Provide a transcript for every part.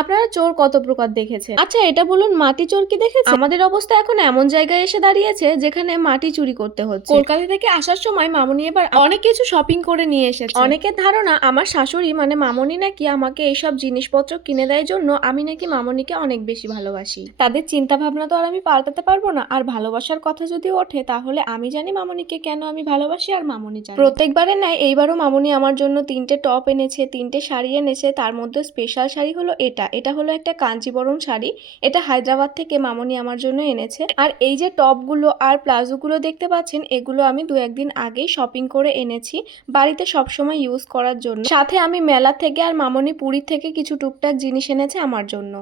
আপনারা চোর কত প্রকার দেখেছে? আচ্ছা এটা বলুন মাটি চোর কি দেখেছে? আমাদের অবস্থা এখন এমন জায়গায় এসে দাঁড়িয়েছে যেখানে মাটি চুরি করতে হচ্ছে। কলকাতা থেকে আসার সময় মামুনি এবার অনেক কিছু শপিং করে নিয়ে এসেছে। অনেকের ধারণা আমার শাশুড়ি মানে মামুনি নাকি আমাকে এইসব জিনিসপত্র কিনে দেয় জন্য আমি নাকি মামনিকে অনেক বেশি ভালোবাসি। তাদের চিন্তা ভাবনা তো আর আমি পাল্টাতে পারব না। আর ভালোবাসার কথা যদি ওঠে তাহলে আমি জানি মামুনিকে কেন আমি ভালোবাসি আর মামুনি জানে। প্রত্যেকবারে নেয় এইবারও মামুনি আমার জন্য তিনটে টপ এনেছে তিনটে শাড়ি এনেছে তার মধ্যে স্পেশাল শাড়ি হলো এটা এটা হলো একটা কাঞ্জিবরম শাড়ি। এটা হায়দ্রাবাদ থেকে মামনি আমার জন্য এনেছে। আর এই যে টপগুলো আর প্লাজোগুলো দেখতে পাচ্ছেন, এগুলো আমি দু একদিন আগেই শপিং করে এনেছি বাড়িতে সবসময় ইউজ করার জন্য। সাথে আমি মেলা থেকে আর মামনি পুরীর থেকে কিছু টুকটাক জিনিস এনেছে আমার জন্য।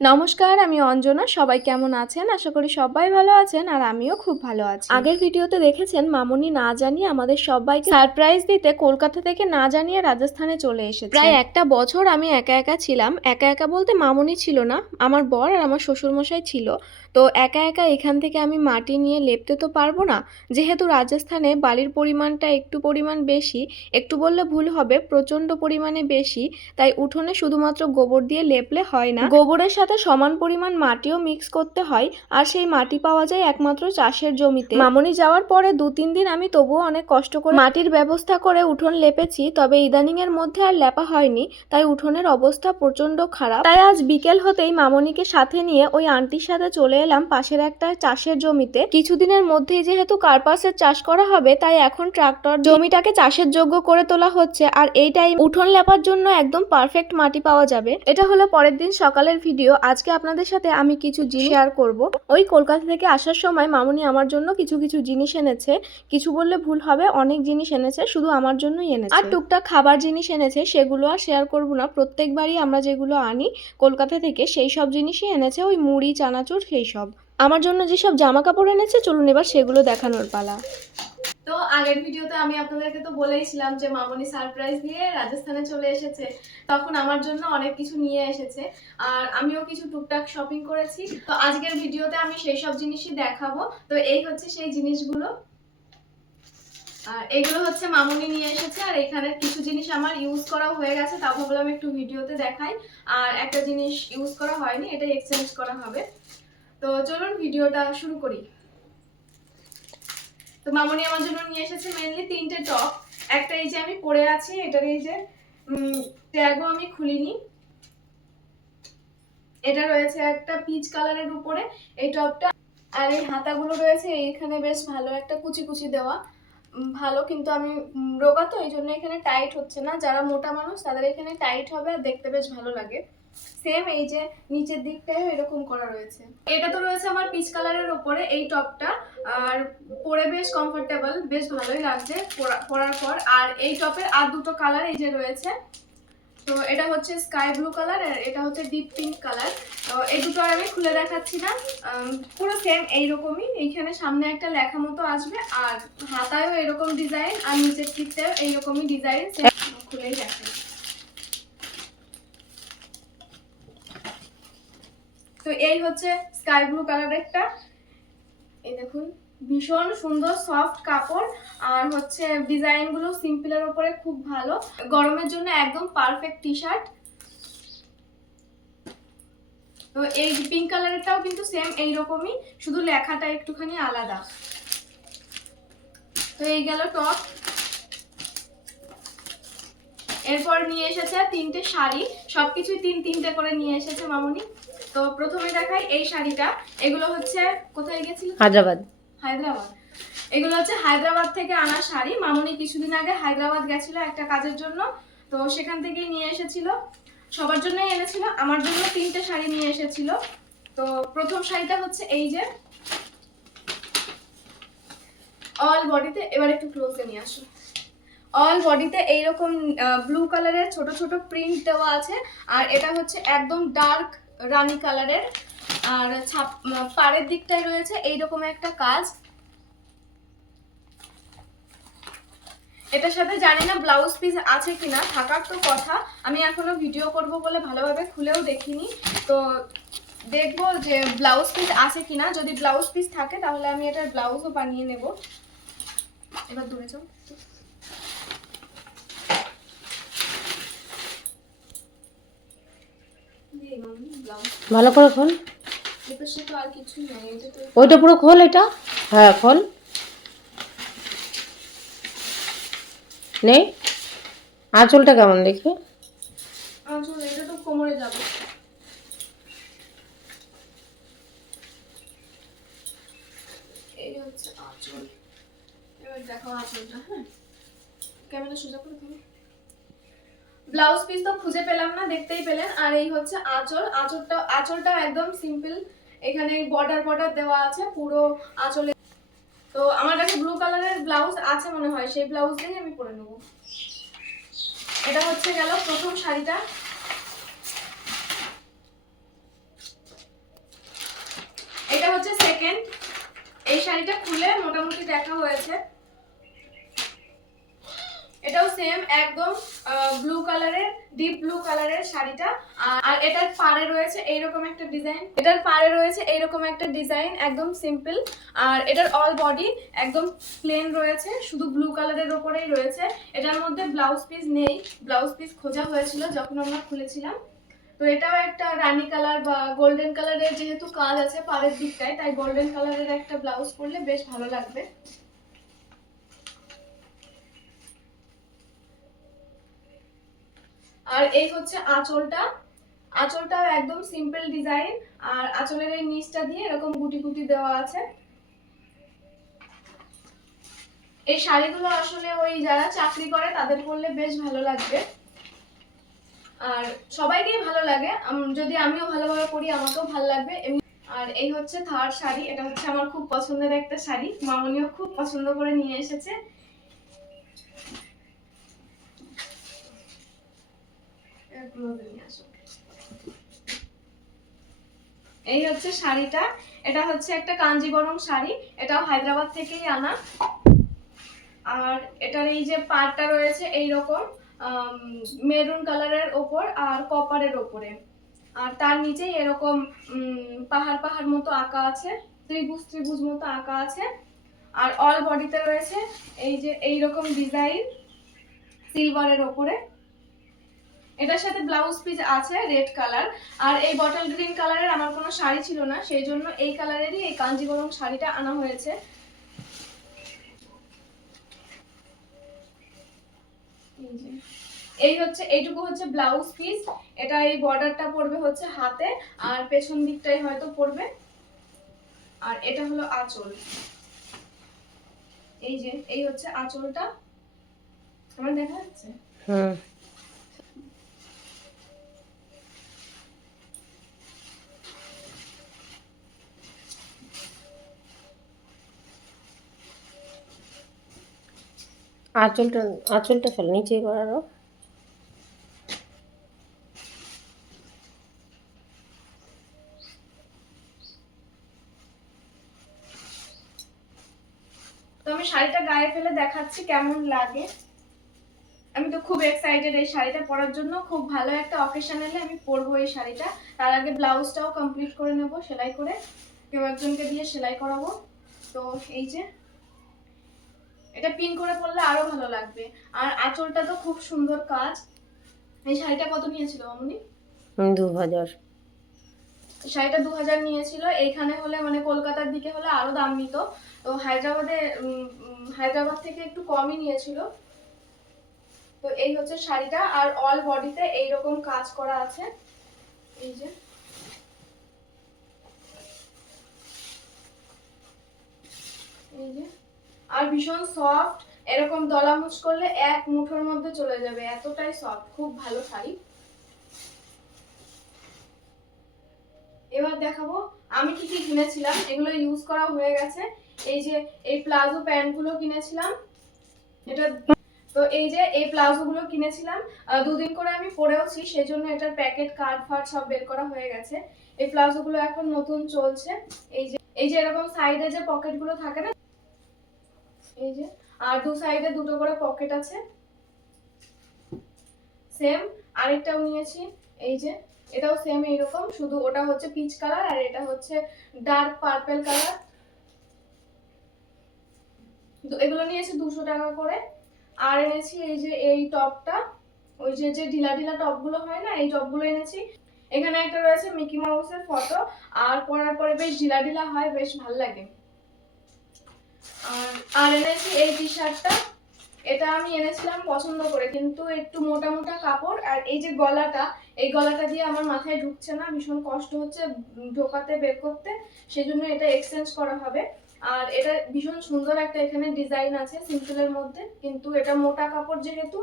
নমস্কার আমি অঞ্জনা। সবাই কেমন আছেন? আশা করি সবাই ভালো আছেন আর আমিও খুব ভালো আছি। আগের ভিডিওতে দেখেছেন মামনি না জানিয়ে আমাদের সবাইকে সারপ্রাইজ দিতে কলকাতা থেকে না জানিয়ে রাজস্থানে চলে এসেছে। প্রায় একটা বছর আমি একা একা ছিলাম। একা একা বলতে মামনি ছিল না আমার বর আর আমার শ্বশুরমশাই ছিল। তো একা একা এখান থেকে আমি মাটি নিয়ে লেপতে তো পারব না। যেহেতু রাজস্থানে বালির পরিমাণটা একটু পরিমাণ বেশি, একটু বললে ভুল হবে, প্রচণ্ড পরিমাণে বেশি, তাই উঠোনে শুধুমাত্র গোবর দিয়ে লেপলে হয় না। গোবরের সাথে সমান পরিমাণ মাটিও মিক্স করতে হয়, আর সেই মাটি পাওয়া যায় একমাত্র চাষের জমিতে। মামনি যাওয়ার পরে দু তিন দিন আমি তবুও অনেক কষ্ট করে মাটির ব্যবস্থা করে উঠোন লেপেছি, তবে ইদানিং এর মধ্যে আর লেপা হয়নি, তাই উঠোনের অবস্থা প্রচণ্ড খারাপ। তাই আজ বিকেল হতেই মামনিকে সাথে নিয়ে ওই আন্টির সাথে চলে এলাম, পাশের একটা চাষের জমিতে। কিছুদিনের মধ্যেই যেহেতু কার্পাসের চাষ করা হবে, তাই এখন ট্রাক্টর জমিটাকে চাষের যোগ্য করে তোলা হচ্ছে। আর এই টাইম উঠোন লেপার জন্য একদম পারফেক্ট মাটি পাওয়া যাবে। এটা হলো পরের দিন সকালের ভিডিও আজকে আপনাদের সাথে আমি কিছু জিনিস শেয়ার করব। ওই কলকাতা থেকে আসার সময় মামুনি আমার জন্য কিছু কিছু জিনিস এনেছে। কিছু বললে ভুল হবে, অনেক জিনিস এনেছে, শুধু আমার জন্যই এনেছে। আর টুকটাক খাবার জিনিস এনেছে, সেগুলো আর শেয়ার করব না। প্রত্যেকবারই আমরা যেগুলো আনি কলকাতা থেকে, সেই সব জিনিসই এনেছে। ওই মুড়ি, চানাচুর, সেই সব। আমার জন্য যেসব জামা কাপড় এনেছে, চলুন এবার সেগুলো দেখানোর পালা। তো আগের ভিডিওতে আমি আপনাদেরকে তো বলেইছিলাম যে মামনি সারপ্রাইজ দিয়ে রাজস্থানে চলে এসেছে। তখন আমার জন্য অনেক কিছু নিয়ে এসেছে। আর আমিও কিছু টুকটাক শপিং করেছি। তো আজকের ভিডিওতে আমি সেই সব জিনিসই দেখাবো। তো এই হচ্ছে সেই জিনিসগুলো। আর এগুলো হচ্ছে মামুনি নিয়ে এসেছে। আর এখানে কিছু জিনিস আমার ইউজ করাও হয়ে গেছে, তাও ভাবলাম একটু ভিডিওতে দেখাই। আর একটা জিনিস ইউজ করা হয়নি এটা এক্সচেঞ্জ করা হবে। তো চলুন ভিডিওটা শুরু করি। তো মামনি আমার জন্য নিয়ে এসেছে মেনলি তিনটে টপ একটা এই যে আমি পরে আছি, এটার এই যে ট্যাগও আমি খুলিনি। এটা রয়েছে একটা পিচ কালারের উপরে, এই টপটা আর এই হাতাগুলো রয়েছে, এইখানে বেশ ভালো একটা কুচি কুচি দেওয়া। ভালো কিন্তু আমি রোগা তো, এই জন্য এখানে টাইট হচ্ছে না। যারা মোটা মানুষ, তাদের এখানে টাইট হবে আর দেখতে বেশ ভালো লাগে। সেম এই যে নিচের দিকটাও এরকম করা রয়েছে। এটা তো রয়েছে আমার পিচ কালারের উপরে এই টপটা আর পরে বেশ কমফোর্টেবল বেশ ভালোই লাগছে পরার পর। আর এই টপের আর দুটো কালার এই যে রয়েছে। তো এটা হচ্ছে স্কাই ব্লু কালার আর এটা হচ্ছে ডিপ পিঙ্ক কালার তো এই দুটো আর আমি খুলে দেখাচ্ছি না। পুরো সেম এইরকমই। এইখানে সামনে একটা লেখা মতো আসবে। আর হাতায়ও এরকম ডিজাইন আর নিচের দিকটাও এইরকমই ডিজাইন খুলেই দেখাই তো এই হচ্ছে স্কাই ব্লু কালারেরটা এই দেখুন, ভীষণ সুন্দর সফট কাপড়। আর হচ্ছে ডিজাইনগুলো সিম্পলের উপরে খুব ভালো। গরমের জন্য একদম পারফেক্ট টি শার্ট তো এই পিঙ্ক কালারেরটাও কিন্তু সেম এইরকমই, শুধু লেখাটা একটুখানি আলাদা। তো এই গেল টপ এরপর নিয়ে এসেছে তিনটে শাড়ি। সবকিছুই তিন তিনটে করে নিয়ে এসেছে মামুনি। তো প্রথমে দেখাই এই শাড়িটা। এগুলো হচ্ছে কোথায় গেছিল হায়দ্রাবাদ। হায়দ্রাবাদ। এগুলো হচ্ছে হায়দ্রাবাদ থেকে আনা শাড়ি। মামুনি কিছুদিন আগে হায়দ্রাবাদ গেছিল একটা কাজের জন্য। তো সেখান থেকেই নিয়ে এসেছিল। সবার জন্যই এনেছিল। আমার জন্য তিনটে শাড়ি নিয়ে এসেছিল। তো প্রথম শাড়িটা হচ্ছে এই যে। অল বডিতে এবার একটু ক্লোজে নিয়ে আসো। অল বডিতে এইরকম ব্লু কালারের ছোট ছোট প্রিন্ট দেওয়া আছে। আর এটা হচ্ছে একদম ডার্ক রানী কালারের। আর ছাপ, পাড়ের দিকটায় রয়েছে এইরকম একটা কাজ। এটার সাথে জানি না ব্লাউজ পিস আছে কিনা, থাকার তো কথা। আমি এখনও ভিডিও করব বলে ভালোভাবে খুলেও দেখিনি। তো দেখব যে ব্লাউজ পিস আছে কিনা। যদি ব্লাউজ পিস থাকে তাহলে আমি এটার ব্লাউজও বানিয়ে নেব। এবার দূরে যাও এই মামনি ব্লাউজ ভালো করে খোল। ওইটা পুরো খোল এটা। হ্যাঁ খোল। নেই। আঁচলটা কেমন দেখি আঁচল এটা তো কোমরে যাবে এই হচ্ছে আঁচল এবার দেখো আঁচলটা হ্যাঁ ক্যামেরা সোজা করে ধরো ব্লাউজ পিস তো খুঁজে পেলাম না, দেখতেই পেলেন। আর এই হচ্ছে আঁচল। আঁচলটা আঁচলটা একদম সিম্পল এখানে বর্ডার বর্ডার দেওয়া আছে, পুরো আঁচলে। তো আমার কাছে ব্লু কালারের ব্লাউজ আছে মনে হয়, সেই ব্লাউজ দিয়ে আমি পরে নেব। এটা হচ্ছে গেল প্রথম শাড়িটা। এটা হচ্ছে সেকেন্ড এই শাড়িটা খুলে মোটামুটি দেখা হয়েছে। সেম একদম ব্লু কালারের ডিপ ব্লু কালারের শাড়িটা। আর- এটার পাড়ে রয়েছে এইরকম একটা ডিজাইন এটার পাড়ে রয়েছে এইরকম একটা ডিজাইন একদম সিম্পল আর এটার অল বডি একদম প্লেন রয়েছে, শুধু ব্লু কালারের ওপরেই রয়েছে। এটার মধ্যে ব্লাউজ পিস নেই। ব্লাউজ পিস খোঁজা হয়েছিল যখন আমরা খুলেছিলাম। তো এটাও একটা রানী কালার বা গোল্ডেন কালারের যেহেতু কাজ আছে পাড়ের দিকটায়, তাই গোল্ডেন কালারের একটা ব্লাউজ পরলে বেশ ভালো লাগবে। আর এই হচ্ছে আঁচলটা। আঁচলটাও একদম সিম্পল ডিজাইন আর আঁচলের এই নিচটা দিয়ে এরকম গুটি গুটি দেওয়া আছে। এই শাড়িগুলো আসলে ওই যারা চাকরি করে, তাদের পরলে বেশ ভালো লাগবে। আর সবাইকেই ভালো লাগে। যদি আমিও ভালোভাবে পরি, আমাকেও ভালো লাগবে। আর এই হচ্ছে থার্ড শাড়ি। এটা হচ্ছে আমার খুব পছন্দের একটা শাড়ি। মামনিও খুব পছন্দ করে নিয়ে এসেছে। এই হচ্ছে শাড়িটা। এটা হচ্ছে একটা কাঞ্জিবরম শাড়ি। এটাও হায়দ্রাবাদ থেকেই আনা। আর এটার এই যে পাড়টা রয়েছে এই রকম মেরুন কালারের ওপর আর কপারের ওপরে। আর তার নিচেই এরকম পাহাড় পাহাড় মতো আঁকা আছে, ত্রিভুজ ত্রিভুজ মতো আঁকা আছে। আর অল বডিতে রয়েছে এই যে এই রকম ডিজাইন সিলভারের ওপরে। এটার সাথে ব্লাউজ পিস আছে রেড কালার আর এই বটল গ্রিন কালারের আমার কোনো শাড়ি ছিল না সেই জন্য এই কালারেরই এই কাঞ্জিবরম শাড়িটা আনা হয়েছে। এই হচ্ছে, এইটুকু হচ্ছে ব্লাউজ পিস এটা এই বর্ডারটা পড়বে হচ্ছে হাতে, আর পেছন দিকটাই হয়তো পড়বে। আর এটা হলো আঁচল। এই যে, এই হচ্ছে আঁচলটা। আমার দেখা যাচ্ছে? হুম আঁচলটা আঁচলটা ফেল, নিচে কর আরও। তো আমি শাড়িটা গায়ে ফেলে দেখাচ্ছি কেমন লাগে। আমি তো খুব এক্সাইটেড এই শাড়িটা পরার জন্য। খুব ভালো একটা অকেশন এলে আমি পরবো এই শাড়িটা। তার আগে ব্লাউজটাও কমপ্লিট করে নেব সেলাই করে। কেউ একজনকে দিয়ে সেলাই করাবো। তো এই যে এটা পিন করে পরলে আরও ভালো লাগবে। আর আঁচলটা তো খুব সুন্দর কাজ। এই শাড়িটা কত নিয়েছিল হুম, দু হাজার। শাড়িটা দু হাজার নিয়েছিল। এইখানে হলে মানে কলকাতার দিকে হলে আরও দাম নিত। তো হায়দ্রাবাদে হায়দ্রাবাদ থেকে একটু কমই নিয়েছিল। তো এই হচ্ছে শাড়িটা। আর অল বডিতে এইরকম কাজ করা আছে। এই যে। এই যে। আর ভীষণ সফট এরকম দলামুচ করলে এক মুঠোর মধ্যে চলে যাবে, এতটাই সফট খুব ভালো শাড়ি। এবার দেখাবো, আমি কি কি কিনেছিলাম, এগুলো ইউজ করা হয়ে গেছে। এই যে, এই প্লাজো প্যান্টগুলো কিনেছিলাম, এটা তো এই যে, এই প্লাজো গুলো কিনেছিলাম দুদিন করে আমি পরেওছি, সেজন্য এটার প্যাকেট, কার্ড, ফার্ড সব বের করা হয়ে গেছে। এই প্লাজো গুলো এখন নতুন চলছে। এই যে এই যে এরকম সাইডে যে পকেটগুলো থাকে না এই যে, আর দু সাইডে দুটো করে পকেট আছে। সেম আরেকটাও নিয়েছি, এই যে, এটাও সেম এইরকম, শুধু ওটা হচ্ছে পিচ কালার আর এটা হচ্ছে ডার্ক পার্পল কালার এগুলো নিয়েছি দুশো টাকা করে। আর এনেছি এই যে, এই টপটা, ওই যে যে ঢিলা ঢিলা টপগুলো হয় না, এই টপগুলো এনেছি। এখানে একটা রয়েছে মিকি মাউসের ফটো আর পরার পরে বেশ ঢিলা ঢিলা হয়, বেশ ভালো লাগে। আর এনেছি এই টি শার্টটা এটা আমি এনেছিলাম পছন্দ করে, কিন্তু একটু মোটা মোটা কাপড়, আর এই যে গলাটা, এই গলাটা দিয়ে আমার মাথায় ঢুকছে না, ভীষণ কষ্ট হচ্ছে ঢোকাতে, বের করতে সেই জন্য এটা এক্সচেঞ্জ করা হবে। আর এটা ভীষণ সুন্দর একটা এখানে ডিজাইন আছে সিম্পলের মধ্যে, কিন্তু এটা মোটা কাপড় যেহেতু,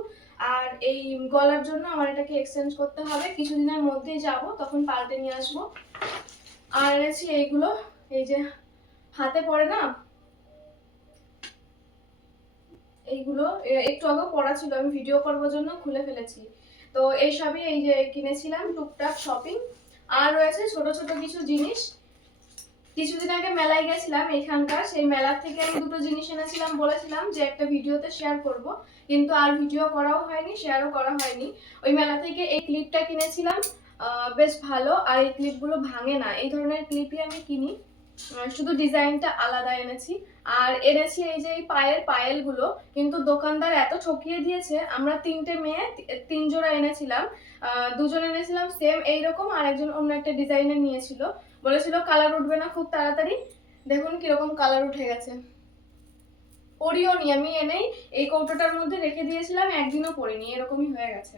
আর এই গলার জন্য আমার এটাকে এক্সচেঞ্জ করতে হবে। কিছুদিনের মধ্যেই যাব, তখন পাল্টে নিয়ে আসব। আর এনেছি এইগুলো, এই যে হাতে পড়ে না এইগুলো একটু আগে পড়া ছিল, আমি ভিডিও করবার জন্য খুলে ফেলেছি। তো এইসবই এই যে কিনেছিলাম, টুকটাক শপিং আর রয়েছে ছোট ছোট কিছু জিনিস। কিছুদিন আগে মেলায় গেছিলাম এখানকার, সেই মেলার থেকে আমি দুটো জিনিস এনেছিলাম বলেছিলাম যে একটা ভিডিওতে শেয়ার করব। কিন্তু আর ভিডিও করাও হয়নি শেয়ারও করা হয়নি। ওই মেলা থেকে এই ক্লিপটা কিনেছিলাম বেশ ভালো। আর এই ক্লিপগুলো ভাঙে না। এই ধরনের ক্লিপই আমি কিনি। শুধু ডিজাইনটা আলাদা এনেছি। আর এনেছি এই যে এই পায়ের পায়েলগুলো, কিন্তু দোকানদার এত ঠকিয়ে দিয়েছে, আমরা তিনটে মেয়ে তিন জোড়া এনেছিলাম। দুজন এনেছিলাম সেম এইরকম, আর একজন অন্য একটা ডিজাইনের নিয়েছিল। বলেছিল কালার উঠবে না খুব তাড়াতাড়ি। দেখুন কীরকম কালার উঠে গেছে। পরিও নি, আমি এনেই এই কৌটোটার মধ্যে রেখে দিয়েছিলাম, একদিনও পরিনি, এরকমই হয়ে গেছে।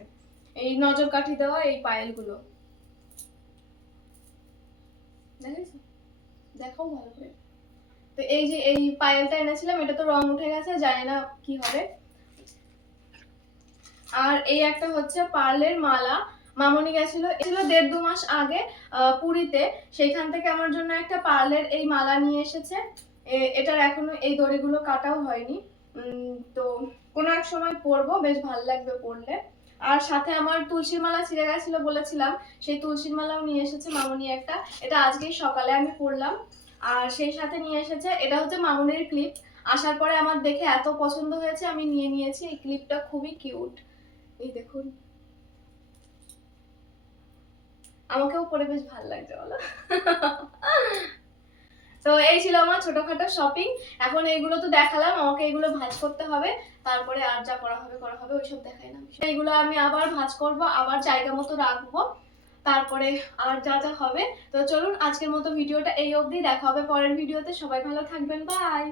এই নজর কাঠি দেওয়া এই পায়েলগুলো। দেখেছ? দেখাও ভালো করে। তো এই যে এই পায়েলটা এনেছিলাম, এটা তো রং উঠে গেছে, জানি না কি হবে। আর এই একটা হচ্ছে পার্লের মালা। মামনি গেছিল ছিল দেড় দু মাস আগে পুরীতে। সেইখান থেকে আমার জন্য একটা পার্লের এই মালা নিয়ে এসেছে। এটার এখনও এই দড়িগুলো কাটাও হয়নি। তো কোনো এক সময় পরবো, বেশ ভালো লাগবে পরলে। আর সাথে আমার তুলসীর মালা ছিঁড়ে গেছিল বলেছিলাম। সেই তুলসীর মালাও নিয়ে এসেছে মামনি একটা। এটা আজকেই সকালে আমি পড়লাম। আর সেই সাথে নিয়ে এসেছে, এটা হচ্ছে মামনির ক্লিপ আসার পরে আমার দেখে এত পছন্দ হয়েছে, আমি নিয়ে নিয়েছি। এই ক্লিপটা খুবই কিউট এই দেখুন। আমাকেও পরে বেশ ভালো লাগছে, বলো। তো এই ছিল আমার ছোটখাটো শপিং এখন এইগুলো তো দেখালাম, আমাকে এগুলো ভাঁজ করতে হবে। তারপরে আর যা করা হবে করা হবে, ওইসব দেখাই না। এইগুলো আমি আবার ভাঁজ করব, আবার জায়গা মতো রাখব। তারপরে আর যা যা হবে। তো চলুন, আজকের মতো ভিডিওটা এই অবধি। দেখা হবে পরের ভিডিওতে। সবাই ভালো থাকবেন। বাই